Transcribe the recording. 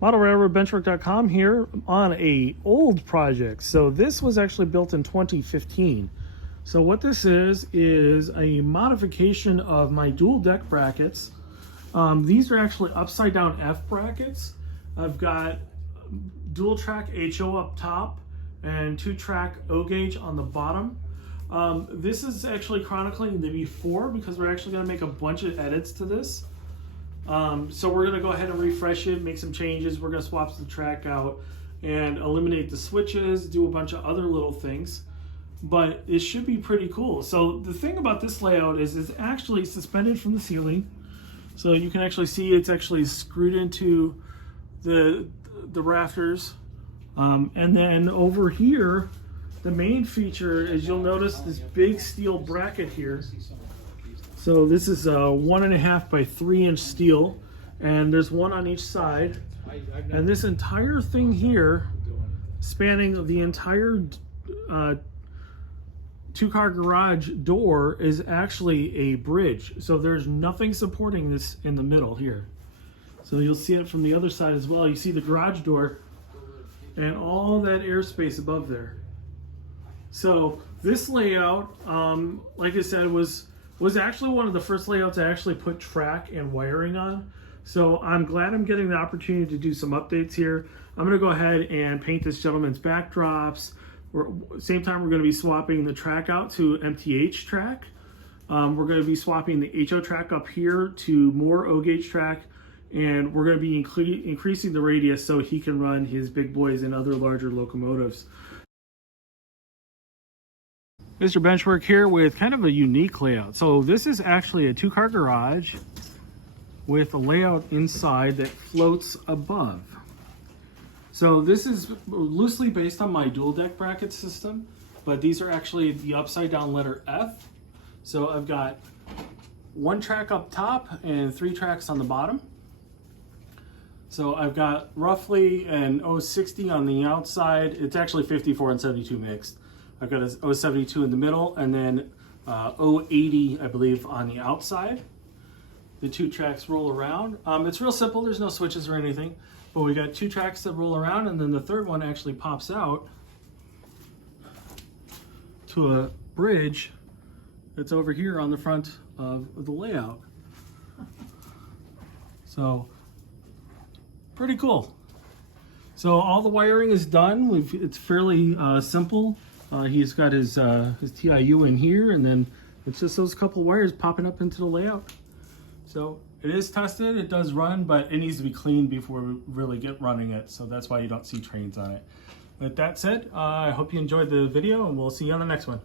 ModelRailroadBenchwork.com here on a old project. So this was actually built in 2015. So what this is a modification of my dual deck brackets. These are actually upside down F brackets. I've got dual track HO up top and 2-track O gauge on the bottom. This is actually chronicling the before because we're actually going to make a bunch of edits to this. So we're going to go ahead and refresh it, make some changes. We're going to swap the track out and eliminate the switches, do a bunch of other little things. But it should be pretty cool. So the thing about this layout is it's actually suspended from the ceiling. So you can actually see it's actually screwed into the rafters. And then over here, the main feature is you'll notice this big steel bracket here. So this is a 1.5 by 3-inch steel, and there's one on each side. And this entire thing here, spanning the entire 2-car garage door, is actually a bridge. So there's nothing supporting this in the middle here. So you'll see it from the other side as well. You see the garage door and all that airspace above there. So this layout, like I said, was actually one of the first layouts I actually put track and wiring on. So I'm glad I'm getting the opportunity to do some updates here. I'm going to go ahead and paint this gentleman's backdrops. Same time, we're going to be swapping the track out to MTH track. We're going to be swapping the HO track up here to more O gauge track. And we're going to be increasing the radius so he can run his big boys and other larger locomotives. Mr. Benchwork here with kind of a unique layout. So this is actually a 2-car garage with a layout inside that floats above. So this is loosely based on my dual deck bracket system, but these are actually the upside down letter F. So I've got 1 track up top and 3 tracks on the bottom. So I've got roughly an 060 on the outside. It's actually 54 and 72 mixed. I've got a 072 in the middle and then 080, I believe, on the outside. The 2 tracks roll around. It's real simple. There's no switches or anything, but we got 2 tracks that roll around, and then the third one actually pops out to a bridge that's over here on the front of the layout. So pretty cool. So all the wiring is done. It's fairly simple. He's got his TIU in here, and then it's just those couple wires popping up into the layout. So it is tested, it does run, but it needs to be cleaned before we really get running it. So that's why you don't see trains on it. With that said, I hope you enjoyed the video, and we'll see you on the next one.